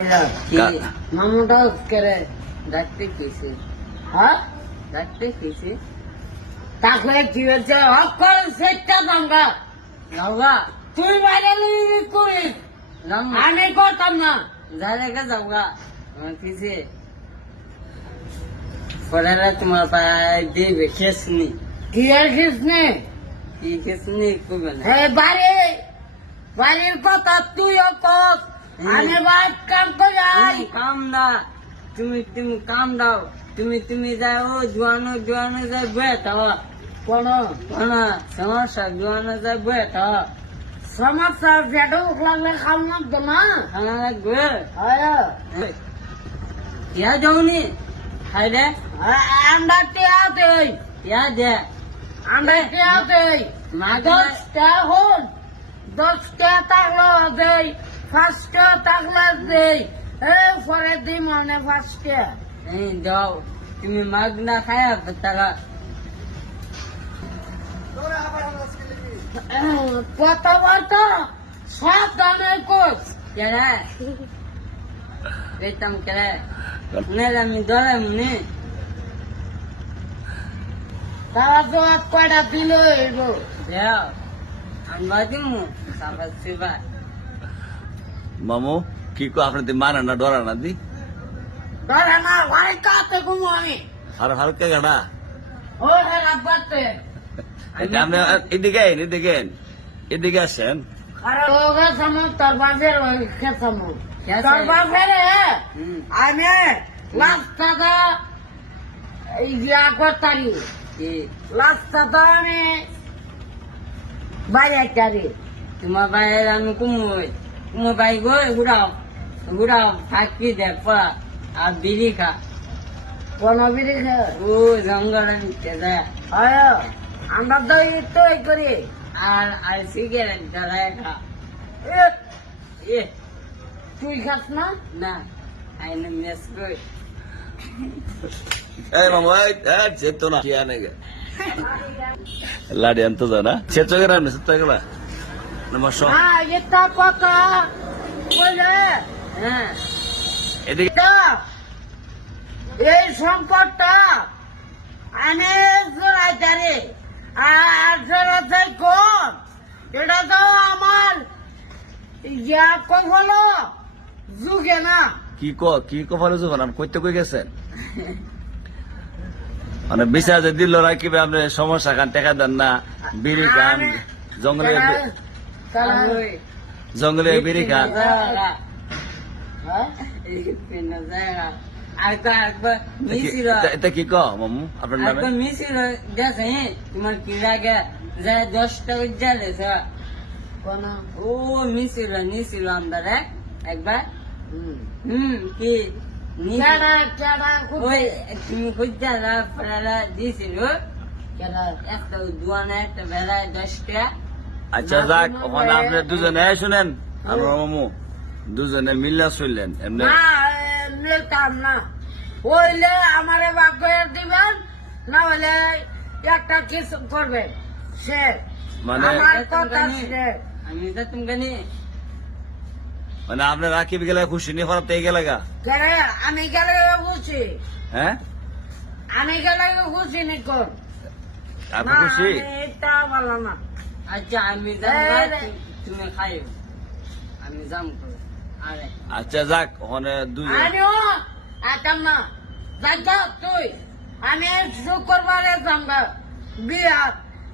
কা- মামুটা করে ডাকতে কেছে হ্যাঁ? ডাকতে কেছে তাহলে কি হয়েছে অক্ষর সেটা দাঙ্গা যাওগা তুই বাইরে লিখি করিস? আমি করতাম না। যাওগা কিছে পড়ালা তোমার পায়ে দেবে খেসনি কি আর কৃষ্ণে কি খেসনি কবে না বাড়ি বাড়ির কথা তুইও কস। আমি বাদ কাম করে আই তুমি কাম না তুমি তুমি কাম দাও। তুমি তুমি যাও জোয়ানো জোয়ানো যাই বয়ে থাও। কোন না সমস্যা জোয়ানো যাই বয়ে থাও। সমস্যা যেটা লাগলে খাম না তো না। হ্যাঁ গে হ্যাঁ। ইয়া যাওনি? হাই রে। আমরা টিয়াতে ইয়া দে। আমরা টিয়াতে মাগে দশটা হন দশটা থাকল দেই পাঁচটা থাকলে দেই। এ পরে দিই মনে এই দাও তুমি মাগ না খায়া তারা কতবার তো সাবধানে কোচ কেরে? এইতাম কেরে? নে আমি ধরে মনে? তারা আর কয়টা দিল সিবা মামু কি কো আপনি মানা না ডরা না দি? ধরে না ভাই কাতে ঘুমো আমি। আর হালকা গাড়া। ও হেরা বাতে এটা আপনি এদিকে আইন এদিকে আইন। এদিকে আসেন। আমি ইয়া করতারি বাইরে তারি তোমার বাইরে আমি কুমুই কুমু বাই গো ঘুরাও ঘুরাও ফাঁকি দে পড়া আর বিড়ি খা। কোন বিরিখে ও জঙ্গলে নিতে যায় আমরা তো তো এই করি আর আর সিগারেট জ্বালায় খা। এ, এ। তুই খাস না? না আইনে মেস কই এই মামু এই চেতো না কি আনে লাড়ি আনতো জানা চেতো গেরা না নমস্কার হ্যাঁ কথা বলে। হ্যাঁ। এদিকে এই সম্পদটা আমি জোড়াই জানি আর জোড়াতে কম এটা তো আমার ইয়া কই হলো যুগে না। কি ক কি ক ভালো যখন আপনি কইতে কই গেছেন? মানে বিচার যে দিল রাখিবে আপনি সমস্যা খান টাকা দেন না বিড়ি খান জঙ্গলে জঙ্গলে বিড়ি খান হ্যাঁ? এটা- কি ক মামু? আপনার নামে? মিছিল গেছে তোমার কি লাগে? দশটা উজ্জালে কোন? ও মিছিল নিছিল আমরা একবার। হুম। হুম কি? তুমি দিছিল। একটা দুয়ানা একটা বেলায় দশটা। আচ্ছা যাক ওখানে আপনি দুজনে শুনেন। আমার মামু দুজনে মিল্লা শুনলেন এমনি না নিতাম না। হইলে আমারে বাপ দিবেন না হলে একটা কিছু করবেন। সে মানে নি মানে আপনি রাখিব গেলে খুশি নিয়ে ফেরাতে গেলে গা? আমি গেলে খুশি। হ্যাঁ? আমি গেলে খুশি নি কর আপনি খুশি? এটা ভালো না। আচ্ছা আমি এই তুমি খাইও। আমি যাম আচ্ছা যাক ওখানে আতাম না যাইতা তুই। আমি শুক্রবারে যামগা বিয়া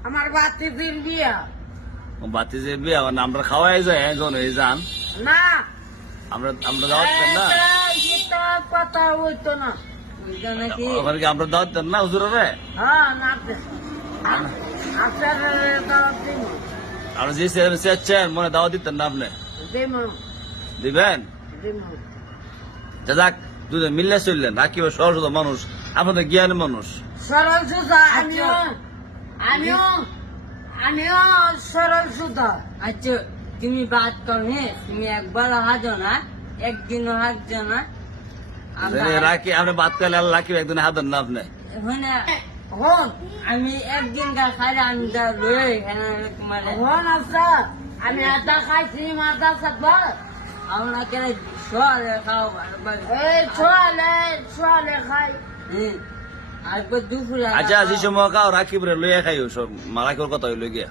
আমার বাতি দিন বিয়া। বাতি যে বিয়া আমরা খাওয়াই যায় হ্যাঁ জন হয়ে যান। না। আমরা আমরা দাওয়াত দেন না? কথা হইতো না। নাকি ওখানে কি আমরা দাওয়াত দেন না হুজুরে হ্যাঁ না আমরা যে চেয়েছেন মনে দিতেন না আপনি? দিবেন? যাক দুজন মিললে চললেন। রাখিব সহজ মানুষ আপনাদের জ্ঞানী মানুষ। সরল সুধা আমিও। আমিও। আমিও সরল সুধা আচ্ছা তুমি বাদ করো হ্যাঁ তুমি একবার হাজো না একদিনও হাজো না। রাখি আপনি বাদ করলে আল্লাহ রাখিব একদিন হাতেন না আপনি। ওখানে হন আমি একদিন খাই আমি রয়ে এখানে হন আচ্ছা আমি আটা খাইছি মাথা সাতবার আমরা কেন ছোয়ালে খাও এই ছোয়ালে ছোয়ালে খাই। হুম। আর একবার দুপুরে আচ্ছা আজি সময় খাও রাখিব রে লইয়া খাইও সব। মারাকির কথা হইল গিয়া।